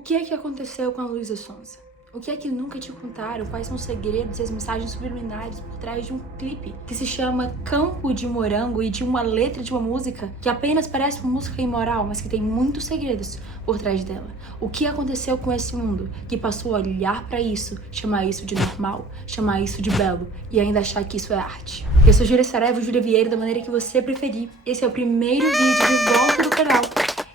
que é que aconteceu com a Luísa Sonza? O que é que nunca te contaram? Quais são os segredos e as mensagens subliminares por trás de um clipe que se chama Campo de Morango e de uma letra de uma música que apenas parece uma música imoral, mas que tem muitos segredos por trás dela? O que aconteceu com esse mundo que passou a olhar pra isso, chamar isso de normal, chamar isso de belo e ainda achar que isso é arte? Eu sou Júlia Saraiva, Júlia Vieira, da maneira que você preferir. Esse é o primeiro vídeo de volta do canal.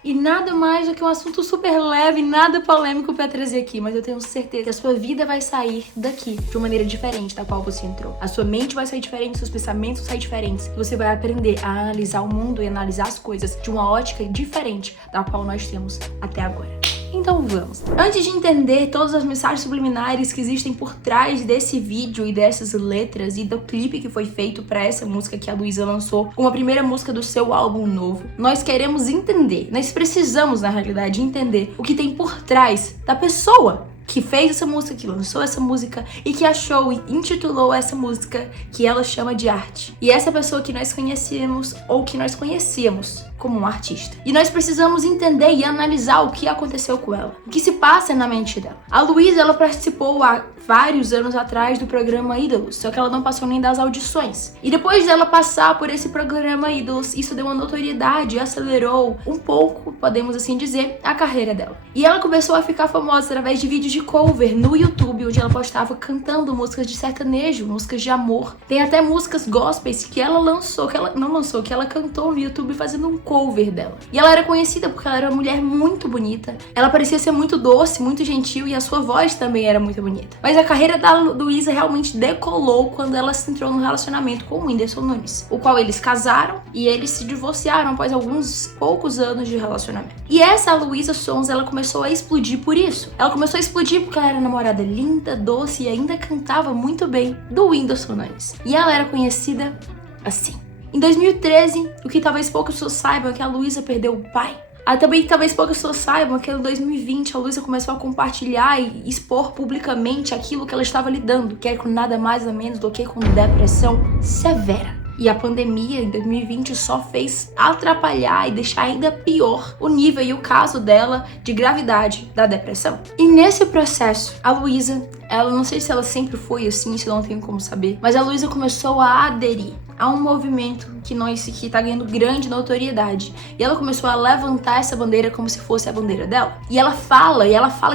E nada mais do que um assunto super leve, nada polêmico pra trazer aqui, mas eu tenho certeza que a sua vida vai sair daqui de uma maneira diferente da qual você entrou. A sua mente vai sair diferente, seus pensamentos vão sair diferentes. E você vai aprender a analisar o mundo e analisar as coisas de uma ótica diferente da qual nós temos até agora. Então vamos. Antes de entender todas as mensagens subliminares que existem por trás desse vídeo e dessas letras e do clipe que foi feito para essa música que a Luísa lançou, como a primeira música do seu álbum novo, nós queremos entender, nós precisamos na realidade entender o que tem por trás da pessoa que fez essa música, que lançou essa música e que achou e intitulou essa música que ela chama de arte. E essa pessoa que nós conhecemos ou que nós conhecíamos como um artista. E nós precisamos entender e analisar o que aconteceu com ela, o que se passa na mente dela. A Luísa, ela participou há vários anos atrás do programa Ídolos, só que ela não passou nem das audições. E depois dela passar por esse programa Ídolos, isso deu uma notoriedade, acelerou um pouco, podemos assim dizer, a carreira dela. E ela começou a ficar famosa através de vídeos de cover no YouTube, onde ela postava cantando músicas de sertanejo, músicas de amor. Tem até músicas gospels que ela lançou, que ela cantou no YouTube fazendo um cover dela. E ela era conhecida porque ela era uma mulher muito bonita. Ela parecia ser muito doce, muito gentil e a sua voz também era muito bonita. Mas a carreira da Luísa realmente decolou quando ela se entrou no relacionamento com o Whindersson Nunes, o qual eles casaram e eles se divorciaram após alguns poucos anos de relacionamento. E essa Luísa Sonza, ela começou a explodir por isso. Ela começou a explodir porque ela era namorada linda, doce e ainda cantava muito bem do Whindersson Nunes. E ela era conhecida assim. Em 2013, o que talvez poucas pessoas saibam é que a Luísa perdeu o pai. Também talvez poucas pessoas saibam que em 2020 a Luísa começou a compartilhar e expor publicamente aquilo que ela estava lidando, que é com nada mais ou menos do que com depressão severa. E a pandemia em 2020 só fez atrapalhar e deixar ainda pior o nível e o caso dela de gravidade da depressão. E nesse processo, a Luísa, ela não sei se ela sempre foi assim, isso eu não tenho como saber, mas a Luísa começou a aderir a um movimento que tá ganhando grande notoriedade. E ela começou a levantar essa bandeira como se fosse a bandeira dela. E ela fala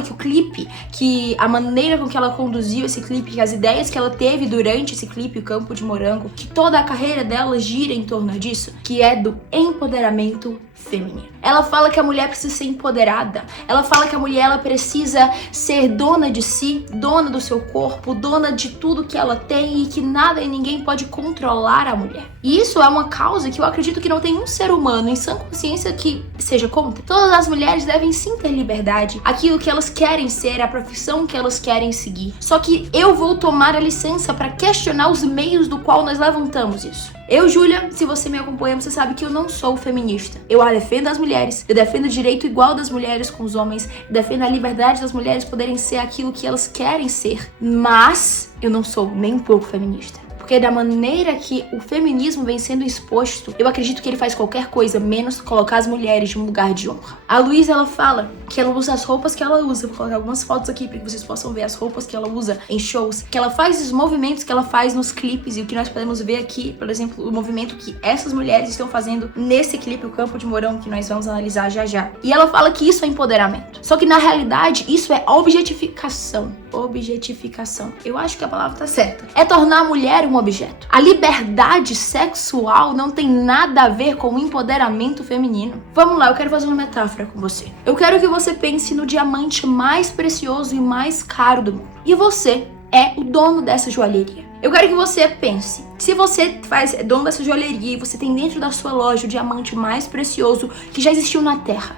que o clipe, que a maneira com que ela conduziu esse clipe, que as ideias que ela teve durante esse clipe, o Campo de Morango, que toda a carreira dela gira em torno disso, que é do empoderamento feminino. Ela fala que a mulher precisa ser empoderada. Ela fala que a mulher ela precisa ser dona de si, dona do seu corpo, dona de tudo que ela tem e que nada e ninguém pode controlar a mulher. E isso é uma causa que eu acredito que não tem um ser humano em sã consciência que seja contra. Todas as mulheres devem sim ter liberdade, aquilo que elas querem ser, a profissão que elas querem seguir. Só que eu vou tomar a licença para questionar os meios do qual nós levantamos isso. Eu, Júlia, se você me acompanha, você sabe que eu não sou feminista. Eu defendo as mulheres, eu defendo o direito igual das mulheres com os homens, eu defendo a liberdade das mulheres poderem ser aquilo que elas querem ser, mas eu não sou nem um pouco feminista. Porque da maneira que o feminismo vem sendo exposto, eu acredito que ele faz qualquer coisa menos colocar as mulheres em um lugar de honra. A Luísa, ela fala que ela usa as roupas que ela usa. Vou colocar algumas fotos aqui para que vocês possam ver as roupas que ela usa em shows, que ela faz os movimentos que ela faz nos clipes e o que nós podemos ver aqui, por exemplo, o movimento que essas mulheres estão fazendo nesse clipe, o Campo de Morango, que nós vamos analisar já já. E ela fala que isso é empoderamento. Só que na realidade, isso é objetificação. Objetificação. Eu acho que a palavra tá certa. É tornar a mulher um objeto. A liberdade sexual não tem nada a ver com o empoderamento feminino. Vamos lá, eu quero fazer uma metáfora com você. Eu quero que você pense no diamante mais precioso e mais caro do mundo. E você é o dono dessa joalheria. Eu quero que você pense, se você é dono dessa joalheria e você tem dentro da sua loja o diamante mais precioso que já existiu na Terra,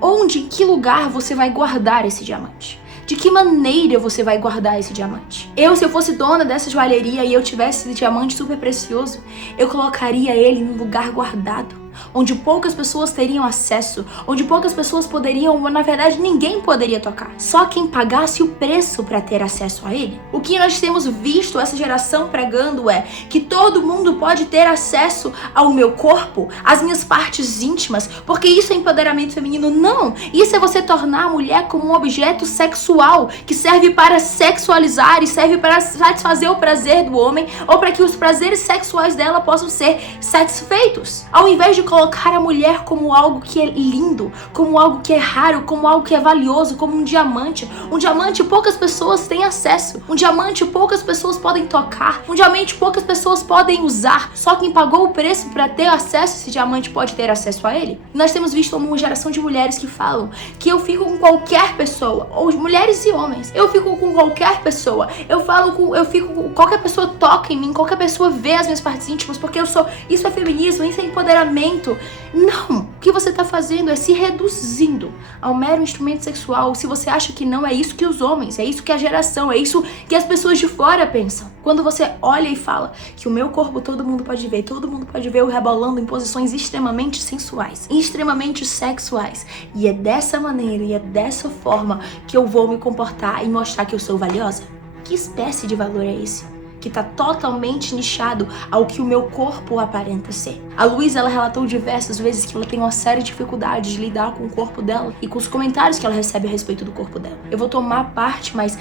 onde, em que lugar você vai guardar esse diamante? De que maneira você vai guardar esse diamante? Se eu fosse dona dessa joalheria e eu tivesse esse diamante super precioso, eu colocaria ele num lugar guardado, onde poucas pessoas teriam acesso, onde poucas pessoas poderiam, na verdade ninguém poderia tocar, só quem pagasse o preço para ter acesso a ele. O que nós temos visto essa geração pregando é que todo mundo pode ter acesso ao meu corpo, às minhas partes íntimas, porque isso é empoderamento feminino. Não, isso é você tornar a mulher como um objeto sexual que serve para sexualizar e serve para satisfazer o prazer do homem ou para que os prazeres sexuais dela possam ser satisfeitos. Ao invés de colocar a mulher como algo que é lindo, como algo que é raro, como algo que é valioso, como um diamante. Um diamante poucas pessoas têm acesso. Um diamante poucas pessoas podem tocar. Um diamante poucas pessoas podem usar. Só quem pagou o preço para ter acesso a esse diamante pode ter acesso a ele. Nós temos visto uma geração de mulheres que falam que eu fico com qualquer pessoa, ou mulheres e homens. Eu fico com qualquer pessoa. Qualquer pessoa toca em mim, qualquer pessoa vê as minhas partes íntimas, porque eu sou, isso é feminismo, isso é empoderamento. Não, o que você tá fazendo é se reduzindo ao mero instrumento sexual. Se você acha que não, é isso que os homens, é isso que a geração, é isso que as pessoas de fora pensam. Quando você olha e fala que o meu corpo todo mundo pode ver, todo mundo pode ver eu rebolando em posições extremamente sensuais, extremamente sexuais, e é dessa maneira e é dessa forma que eu vou me comportar e mostrar que eu sou valiosa? Que espécie de valor é esse? Que tá totalmente nichado ao que o meu corpo aparenta ser. A Luísa, ela relatou diversas vezes que ela tem uma séria dificuldade de lidar com o corpo dela e com os comentários que ela recebe a respeito do corpo dela. Eu vou tomar parte, mas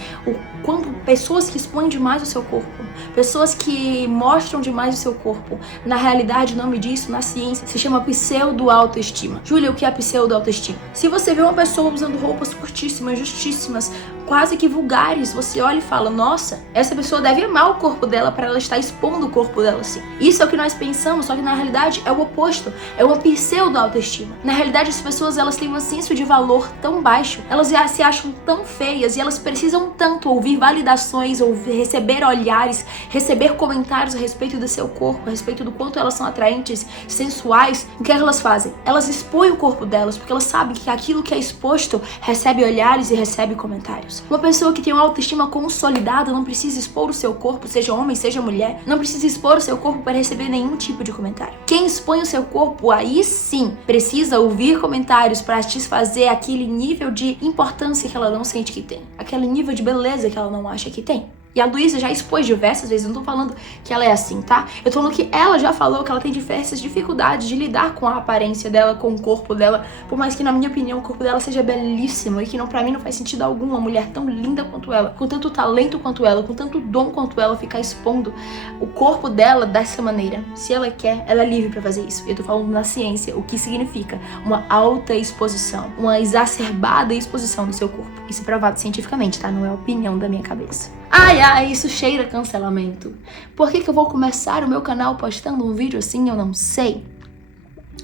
quando pessoas que expõem demais o seu corpo, pessoas que mostram demais o seu corpo, na realidade o nome disso, na ciência, se chama pseudo-autoestima. Júlia, o que é pseudo-autoestima? Se você vê uma pessoa usando roupas curtíssimas, justíssimas, quase que vulgares, você olha e fala, nossa, essa pessoa deve amar o corpo dela para ela estar expondo o corpo dela assim. Isso é o que nós pensamos, só que na realidade é o oposto, é uma pseudo-autoestima. Na realidade as pessoas, elas têm um senso de valor tão baixo, elas já se acham tão feias e elas precisam tanto ouvir validações, ouvir, receber olhares, receber comentários a respeito do seu corpo, a respeito do quanto elas são atraentes, sensuais. O que elas fazem? Elas expõem o corpo delas, porque elas sabem que aquilo que é exposto recebe olhares e recebe comentários. Uma pessoa que tem uma autoestima consolidada não precisa expor o seu corpo, seja homem, seja mulher, não precisa expor o seu corpo para receber nenhum tipo de comentário. Quem expõe o seu corpo, aí sim, precisa ouvir comentários para satisfazer aquele nível de importância que ela não sente que tem, aquele nível de beleza que ela não acha que tem. E a Luísa já expôs diversas vezes, não tô falando que ela é assim, tá? Eu tô falando que ela já falou que ela tem diversas dificuldades de lidar com a aparência dela, com o corpo dela, por mais que, na minha opinião, o corpo dela seja belíssimo e que pra mim não faz sentido algum uma mulher tão linda quanto ela, com tanto talento quanto ela, com tanto dom quanto ela, ficar expondo o corpo dela dessa maneira. Se ela quer, ela é livre pra fazer isso. Eu tô falando na ciência, o que significa uma alta exposição, uma exacerbada exposição do seu corpo. Isso é provado cientificamente, tá? Não é opinião da minha cabeça. Ai, isso cheira cancelamento. Por que eu vou começar o meu canal postando um vídeo assim? Eu não sei.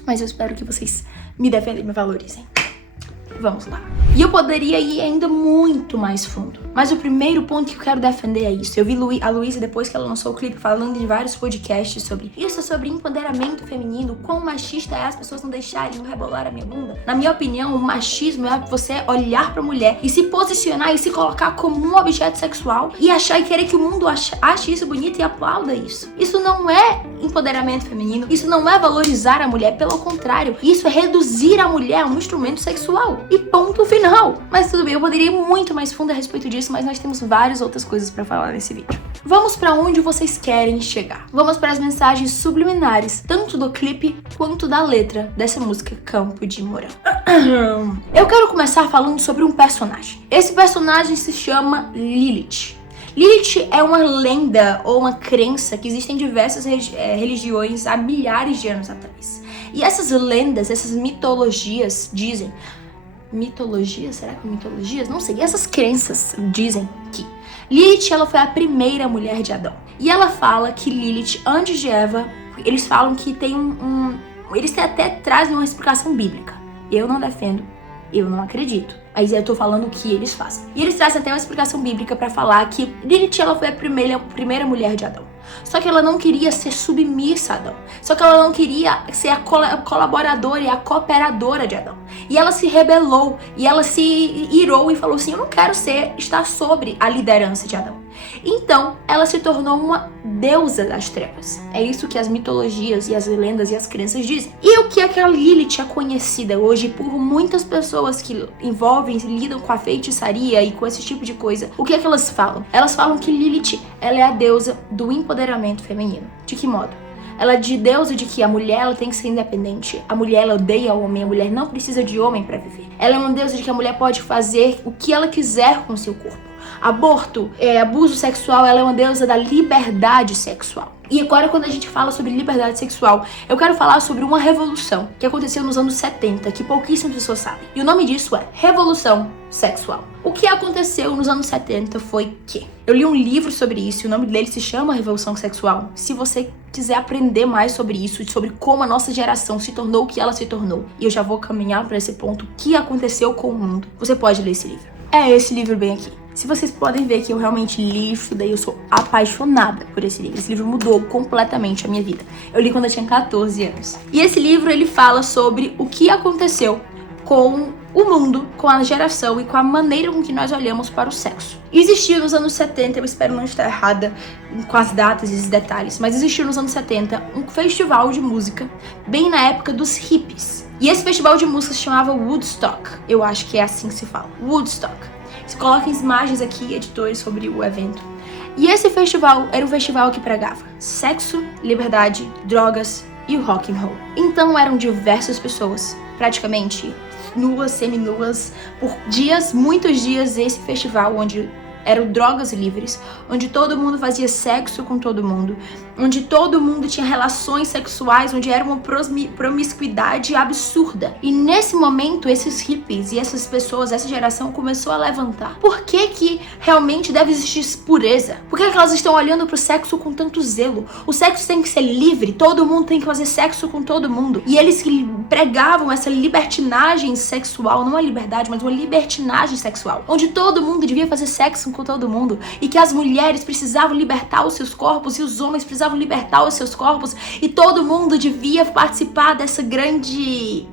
Mas eu espero que vocês me defendem e me valorizem. Vamos lá. E eu poderia ir ainda muito mais fundo. Mas o primeiro ponto que eu quero defender é isso. Eu vi a Luísa, depois que ela lançou o clipe, falando em vários podcasts sobre isso, sobre empoderamento feminino, quão machista é as pessoas não deixarem eu rebolar a minha bunda. Na minha opinião, o machismo é você olhar pra mulher e se posicionar e se colocar como um objeto sexual e achar e querer que o mundo ache isso bonito e aplauda isso. Isso não é empoderamento feminino, isso não é valorizar a mulher, pelo contrário, isso é reduzir a mulher a um instrumento sexual. E ponto final. Mas tudo bem, eu poderia ir muito mais fundo a respeito disso, mas nós temos várias outras coisas pra falar nesse vídeo. Vamos pra onde vocês querem chegar. Vamos para as mensagens subliminares, tanto do clipe quanto da letra dessa música Campo de Mourão. Eu quero começar falando sobre um personagem. Esse personagem se chama Lilith. Lilith é uma lenda ou uma crença que existe em diversas religiões há milhares de anos atrás. E essas lendas, essas mitologias dizem... Mitologias? Será que mitologias? Não sei. Essas crenças dizem que Lilith, ela foi a primeira mulher de Adão. E ela fala que Lilith, antes de Eva, eles falam que tem eles até trazem uma explicação bíblica. Eu não defendo, eu não acredito. Mas eu tô falando o que eles fazem. E eles trazem até uma explicação bíblica pra falar que Lilith, ela foi a primeira mulher de Adão. Só que ela não queria ser submissa a Adão. Só que ela não queria ser a colaboradora e a cooperadora de Adão. E ela se rebelou. E ela se irou e falou assim, eu não quero estar sobre a liderança de Adão. Então, ela se tornou uma deusa das trevas. É isso que as mitologias e as lendas e as crenças dizem. E o que é que a Lilith é conhecida hoje por muitas pessoas que lidam com a feitiçaria e com esse tipo de coisa? O que é que elas falam? Elas falam que Lilith, ela é a deusa do empoderamento feminino. De que modo? Ela é de deusa de que a mulher ela tem que ser independente. A mulher ela odeia o homem, a mulher não precisa de homem para viver. Ela é uma deusa de que a mulher pode fazer o que ela quiser com seu corpo. Aborto, abuso sexual, ela é uma deusa da liberdade sexual. E agora, quando a gente fala sobre liberdade sexual, eu quero falar sobre uma revolução que aconteceu nos anos 70, que pouquíssimas pessoas sabem. E o nome disso é Revolução Sexual. O que aconteceu nos anos 70 foi que eu li um livro sobre isso, o nome dele se chama Revolução Sexual. Se você quiser aprender mais sobre isso, sobre como a nossa geração se tornou o que ela se tornou, e eu já vou caminhar para esse ponto, o que aconteceu com o mundo, você pode ler esse livro. É esse livro bem aqui. Se vocês podem ver que eu realmente li, estudei, eu sou apaixonada por esse livro. Esse livro mudou completamente a minha vida. Eu li quando eu tinha 14 anos. E esse livro, ele fala sobre o que aconteceu com o mundo, com a geração e com a maneira com que nós olhamos para o sexo. Existiu nos anos 70, eu espero não estar errada com as datas e os detalhes, mas existiu nos anos 70 um festival de música, bem na época dos hippies. E esse festival de música se chamava Woodstock. Eu acho que é assim que se fala. Woodstock. Você coloca imagens aqui, editores, sobre o evento. E esse festival era um festival que pregava sexo, liberdade, drogas e o rock and roll. Então eram diversas pessoas, praticamente nuas, seminuas, por dias, muitos dias, esse festival onde eram drogas livres, onde todo mundo fazia sexo com todo mundo, onde todo mundo tinha relações sexuais, onde era uma promiscuidade absurda. E nesse momento, esses hippies e essas pessoas, essa geração começou a levantar. Por que realmente deve existir pureza? Por que elas estão olhando pro sexo com tanto zelo? O sexo tem que ser livre, todo mundo tem que fazer sexo com todo mundo. E eles que pregavam essa libertinagem sexual, não a liberdade, mas uma libertinagem sexual, onde todo mundo devia fazer sexo com todo mundo, e que as mulheres precisavam libertar os seus corpos e os homens precisavam libertar os seus corpos, e todo mundo devia participar desse grande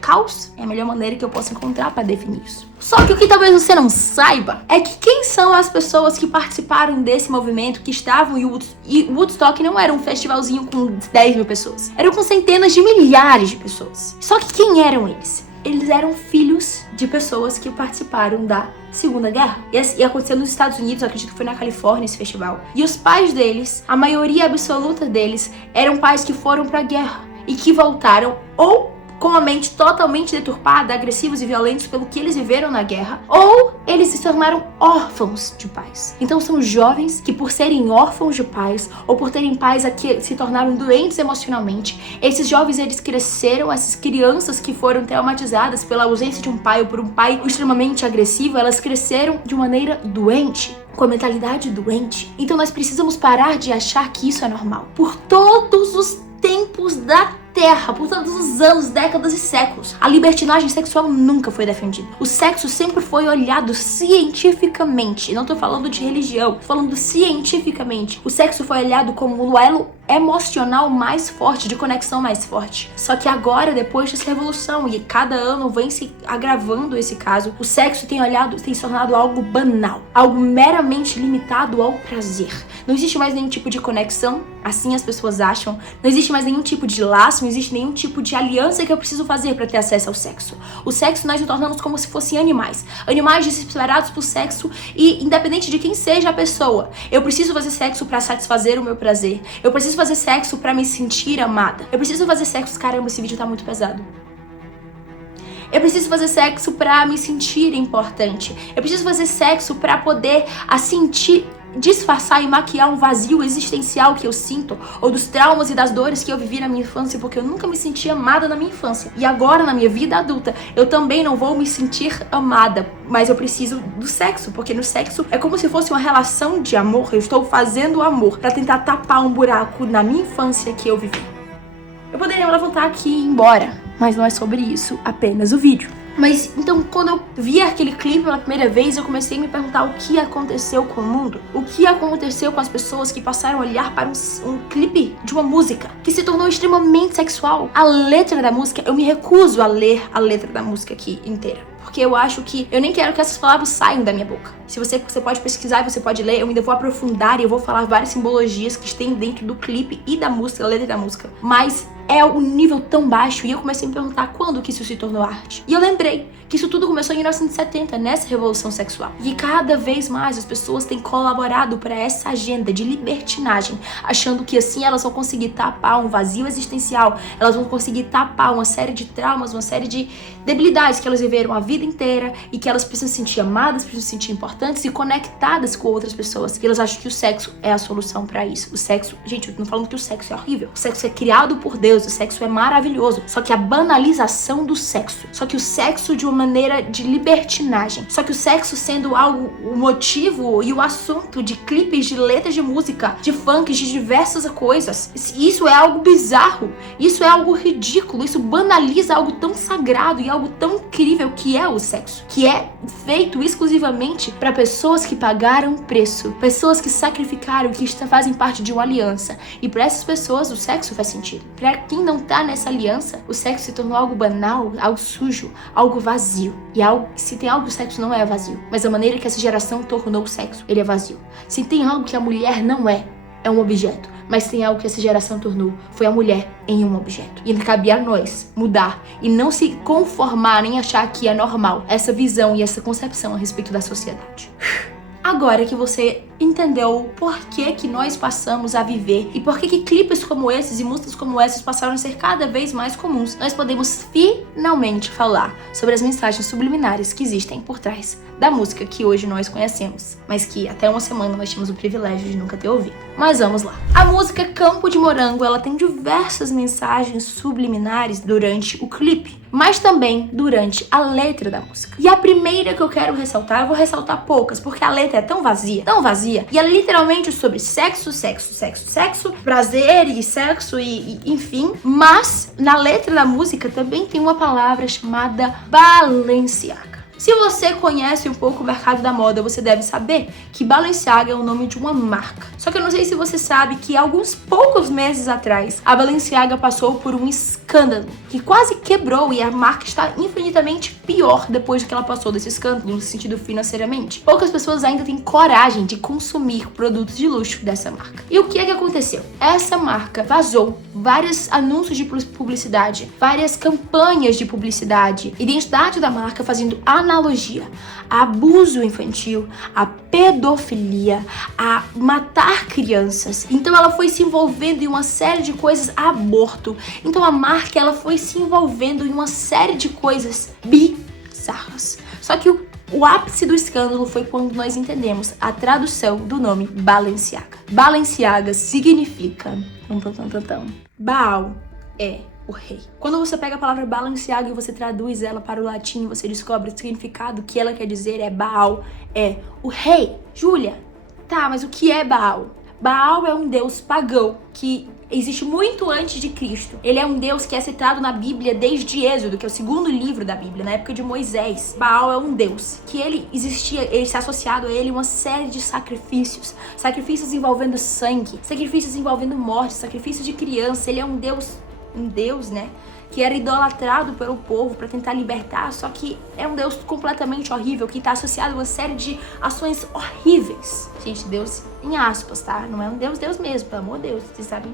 caos. É a melhor maneira que eu posso encontrar para definir isso. Só que o que talvez você não saiba é que quem são as pessoas que participaram desse movimento, que estavam em Woodstock. Não era um festivalzinho com 10 mil pessoas, eram com centenas de milhares de pessoas. Só que quem eram eles? Eles eram filhos de pessoas que participaram da Segunda Guerra. E aconteceu nos Estados Unidos, eu acredito que foi na Califórnia esse festival. E os pais deles, a maioria absoluta deles, eram pais que foram pra guerra e que voltaram ou com a mente totalmente deturpada, agressivos e violentos pelo que eles viveram na guerra, ou eles se tornaram órfãos de pais. Então são jovens que, por serem órfãos de pais, ou por terem pais que se tornaram doentes emocionalmente, esses jovens eles cresceram, essas crianças que foram traumatizadas pela ausência de um pai ou por um pai extremamente agressivo, elas cresceram de maneira doente, com a mentalidade doente. Então nós precisamos parar de achar que isso é normal. Por todos os tempos da Terra, por todos os anos, décadas e séculos, a libertinagem sexual nunca foi defendida. O sexo sempre foi olhado cientificamente. Não tô falando de religião, tô falando cientificamente. O sexo foi olhado como um elo emocional mais forte, de conexão mais forte. Só que agora, depois dessa revolução, e cada ano vem se agravando esse caso, o sexo tem se tornado algo banal, algo meramente limitado ao prazer. Não existe mais nenhum tipo de conexão, assim as pessoas acham. Não existe mais nenhum tipo de laço, não existe nenhum tipo de aliança que eu preciso fazer para ter acesso ao sexo. O sexo nós nos tornamos como se fossem animais desesperados por sexo, e independente de quem seja a pessoa, eu preciso fazer sexo para satisfazer o meu prazer. Eu preciso fazer sexo para me sentir amada. Eu preciso fazer sexo, caramba, esse vídeo tá muito pesado. Eu preciso fazer sexo pra me sentir importante. Eu preciso fazer sexo pra poder disfarçar e maquiar um vazio existencial que eu sinto, ou dos traumas e das dores que eu vivi na minha infância, porque eu nunca me senti amada na minha infância. E agora, na minha vida adulta, eu também não vou me sentir amada, mas eu preciso do sexo, porque no sexo é como se fosse uma relação de amor. Eu estou fazendo amor pra tentar tapar um buraco na minha infância que eu vivi. Eu poderia levantar aqui e ir embora, mas não é sobre isso apenas o vídeo. Mas então, quando eu vi aquele clipe pela primeira vez, eu comecei a me perguntar o que aconteceu com o mundo. O que aconteceu com as pessoas que passaram a olhar para um clipe de uma música que se tornou extremamente sexual. A letra da música, eu me recuso a ler a letra da música aqui inteira, porque porque eu acho que eu nem quero que essas palavras saiam da minha boca. Se você pode pesquisar e você pode ler, eu ainda vou aprofundar e eu vou falar várias simbologias que tem dentro do clipe e da música, da letra da música. Mas é um nível tão baixo e eu comecei a me perguntar quando que isso se tornou arte. E eu lembrei que isso tudo começou em 1970, nessa revolução sexual. E cada vez mais as pessoas têm colaborado para essa agenda de libertinagem, achando que assim elas vão conseguir tapar um vazio existencial, elas vão conseguir tapar uma série de traumas, uma série de debilidades que elas viveram a vida inteira e que elas precisam se sentir amadas, precisam se sentir importantes e conectadas com outras pessoas. E elas acham que o sexo é a solução para isso. O sexo, gente, eu tô falando que o sexo é horrível. O sexo é criado por Deus, o sexo é maravilhoso. Só que a banalização do sexo, só que o sexo de uma maneira de libertinagem, só que o sexo sendo algo, o motivo e o assunto de clipes, de letras de música, de funk, de diversas coisas. Isso é algo bizarro, isso é algo ridículo, isso banaliza algo tão sagrado e algo tão incrível que é o sexo, que é feito exclusivamente para pessoas que pagaram preço, pessoas que sacrificaram, que fazem parte de uma aliança. E para essas pessoas o sexo faz sentido. Para quem não tá nessa aliança, o sexo se tornou algo banal, algo sujo, algo vazio. E algo, se tem algo que o sexo não é vazio, mas a maneira que essa geração tornou o sexo, ele é vazio. Se tem algo que a mulher não é um objeto, mas tem algo que essa geração tornou, foi a mulher em um objeto. E cabe a nós mudar e não se conformar nem achar que é normal essa visão e essa concepção a respeito da sociedade. Agora que você entendeu por que nós passamos a viver e por que clipes como esses e músicas como essas passaram a ser cada vez mais comuns, nós podemos finalmente falar sobre as mensagens subliminares que existem por trás da música que hoje nós conhecemos, mas que até uma semana nós tínhamos o privilégio de nunca ter ouvido. Mas vamos lá. A música Campo de Morango, ela tem diversas mensagens subliminares durante o clipe, mas também durante a letra da música. E a primeira que eu quero ressaltar, eu vou ressaltar poucas, porque a letra é tão vazia, e é literalmente sobre sexo, prazer e sexo e enfim. Mas na letra da música também tem uma palavra chamada Balenciaga. Se você conhece um pouco o mercado da moda, você deve saber que Balenciaga é o nome de uma marca. Só que eu não sei se você sabe que alguns poucos meses atrás, a Balenciaga passou por um escândalo que quase quebrou e a marca está infinitamente pior depois que ela passou desse escândalo, no sentido financeiramente. Poucas pessoas ainda têm coragem de consumir produtos de luxo dessa marca. E o que é que aconteceu? Essa marca vazou vários anúncios de publicidade, várias campanhas de publicidade, identidade da marca fazendo analogia a abuso infantil, a pedofilia, a matar crianças. Então ela foi se envolvendo em uma série de coisas, aborto. Então a marca ela foi se envolvendo em uma série de coisas bizarras. Só que o ápice do escândalo foi quando nós entendemos a tradução do nome Balenciaga. Balenciaga significa Baal é o rei. Quando você pega a palavra Balenciaga e você traduz ela para o latim, você descobre o significado que ela quer dizer é Baal é o rei. Júlia, tá, mas o que é Baal? Baal é um deus pagão que existe muito antes de Cristo. Ele é um deus que é citado na Bíblia desde Êxodo, que é o segundo livro da Bíblia, na época de Moisés. Baal é um deus que ele existia, ele se associado a ele uma série de sacrifícios envolvendo sangue, sacrifícios envolvendo morte, sacrifícios de criança. Ele é um deus, né, que era idolatrado pelo povo para tentar libertar, só que é um Deus completamente horrível, que está associado a uma série de ações horríveis. Gente, Deus em aspas, tá? Não é um Deus mesmo, pelo amor de Deus, vocês sabem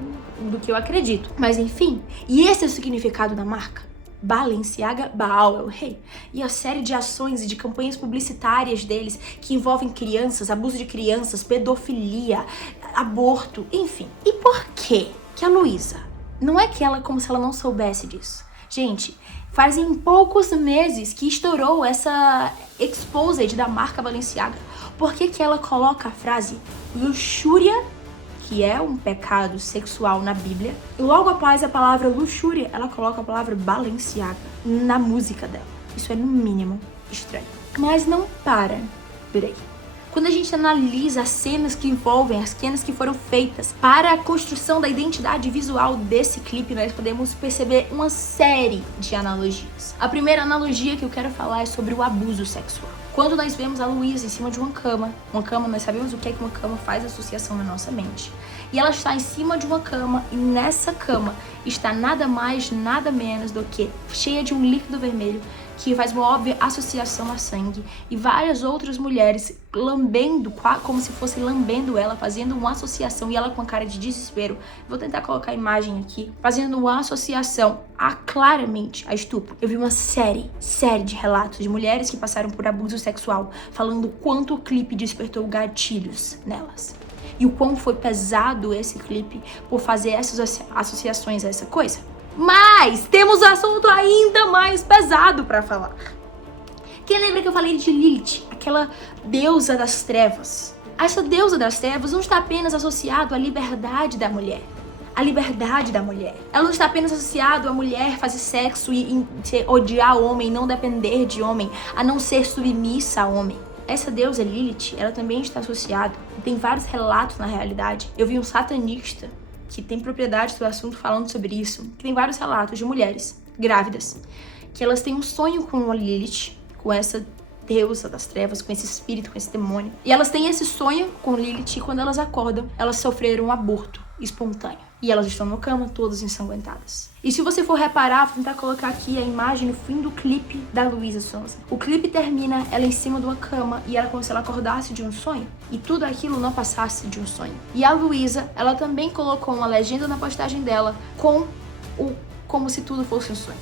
do que eu acredito. Mas enfim, e esse é o significado da marca. Balenciaga, Baal é o rei. E a série de ações e de campanhas publicitárias deles que envolvem crianças, abuso de crianças, pedofilia, aborto, enfim. E por quê que a Luísa, não é que ela como se ela não soubesse disso. Gente, fazem poucos meses que estourou essa exposed da marca Balenciaga. Por que que ela coloca a frase luxúria, que é um pecado sexual na Bíblia, e logo após a palavra luxúria, ela coloca a palavra Balenciaga na música dela? Isso é no mínimo estranho. Mas não para por aí. Quando a gente analisa as cenas que envolvem, as cenas que foram feitas para a construção da identidade visual desse clipe, nós podemos perceber uma série de analogias. A primeira analogia que eu quero falar é sobre o abuso sexual. Quando nós vemos a Luísa em cima de uma cama, nós sabemos o que é que uma cama faz associação na nossa mente. E ela está em cima de uma cama, e nessa cama está nada mais, nada menos do que cheia de um líquido vermelho, que faz uma óbvia associação a sangue, e várias outras mulheres lambendo, como se fosse lambendo ela, fazendo uma associação, e ela com a cara de desespero. Vou tentar colocar a imagem aqui, fazendo uma associação claramente a estupro. Eu vi uma série de relatos de mulheres que passaram por abuso sexual, falando o quanto o clipe despertou gatilhos nelas. E o quão foi pesado esse clipe por fazer essas associações a essa coisa. Mas temos um assunto ainda mais pesado pra falar. Quem lembra que eu falei de Lilith, aquela deusa das trevas? Essa deusa das trevas não está apenas associada à liberdade da mulher. A liberdade da mulher. Ela não está apenas associada à mulher fazer sexo e odiar o homem, não depender de homem, a não ser submissa a homem. Essa deusa Lilith, ela também está associada, tem vários relatos na realidade. Eu vi um satanista que tem propriedade do assunto falando sobre isso, que tem vários relatos de mulheres grávidas, que elas têm um sonho com a Lilith, com essa deusa das trevas, com esse espírito, com esse demônio. E elas têm esse sonho com Lilith e quando elas acordam, elas sofreram um aborto espontâneo. E elas estão na cama, todas ensanguentadas. E se você for reparar, vou tentar colocar aqui a imagem no fim do clipe da Luísa Sonza. O clipe termina ela em cima de uma cama e ela como se ela acordasse de um sonho. E tudo aquilo não passasse de um sonho. E a Luísa, ela também colocou uma legenda na postagem dela como se tudo fosse um sonho.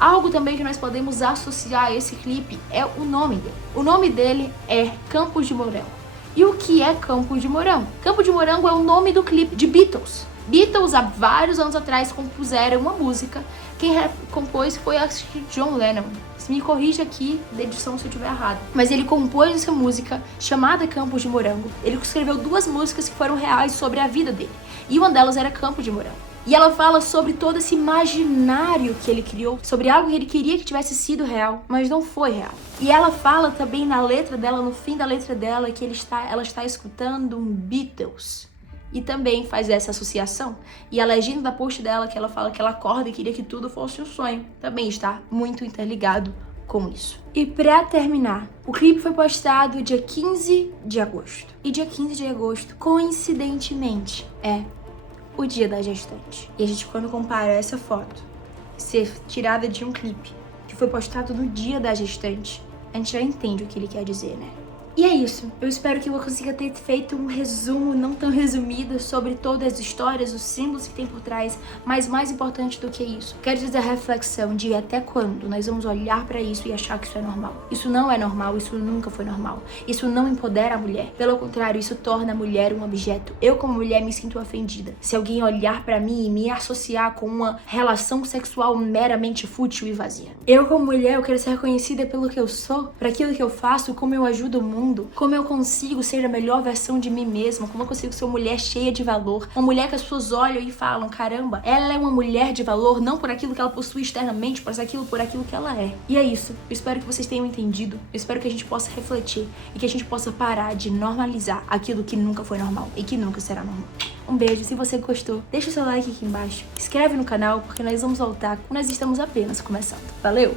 Algo também que nós podemos associar a esse clipe é o nome dele. O nome dele é Campos de Morango. E o que é Campos de Morango? Campo de Morango é o nome do clipe de Beatles. Beatles, há vários anos atrás, compuseram uma música. Quem compôs foi John Lennon. Se me corrija aqui da edição se eu estiver errado. Mas ele compôs essa música chamada Campos de Morango. Ele escreveu 2 músicas que foram reais sobre a vida dele. E uma delas era Campo de Morango. E ela fala sobre todo esse imaginário que ele criou, sobre algo que ele queria que tivesse sido real, mas não foi real. E ela fala também na letra dela, no fim da letra dela, que ela está escutando um Beatles. E também faz essa associação. E a legenda da post dela, que ela fala que ela acorda e queria que tudo fosse um sonho, também está muito interligado com isso. E pra terminar, o clipe foi postado dia 15 de agosto. E dia 15 de agosto, coincidentemente, é o dia da gestante. E a gente, quando compara essa foto ser tirada de um clipe que foi postado no dia da gestante, a gente já entende o que ele quer dizer, né? E é isso. Eu espero que eu consiga ter feito um resumo não tão resumido sobre todas as histórias, os símbolos que tem por trás, mas mais importante do que isso, quero dizer a reflexão de até quando nós vamos olhar pra isso e achar que isso é normal. Isso não é normal, isso nunca foi normal. Isso não empodera a mulher. Pelo contrário, isso torna a mulher um objeto. Eu, como mulher, me sinto ofendida se alguém olhar pra mim e me associar com uma relação sexual meramente fútil e vazia. Eu, como mulher, eu quero ser reconhecida pelo que eu sou, por aquilo que eu faço, como eu ajudo o mundo, como eu consigo ser a melhor versão de mim mesma, como eu consigo ser uma mulher cheia de valor, uma mulher que as pessoas olham e falam, caramba, ela é uma mulher de valor não por aquilo que ela possui externamente, mas por aquilo que ela é. E é isso. Eu espero que vocês tenham entendido, eu espero que a gente possa refletir e que a gente possa parar de normalizar aquilo que nunca foi normal e que nunca será normal. Um beijo, se você gostou, deixa o seu like aqui embaixo, se inscreve no canal porque nós vamos voltar quando nós estamos apenas começando. Valeu!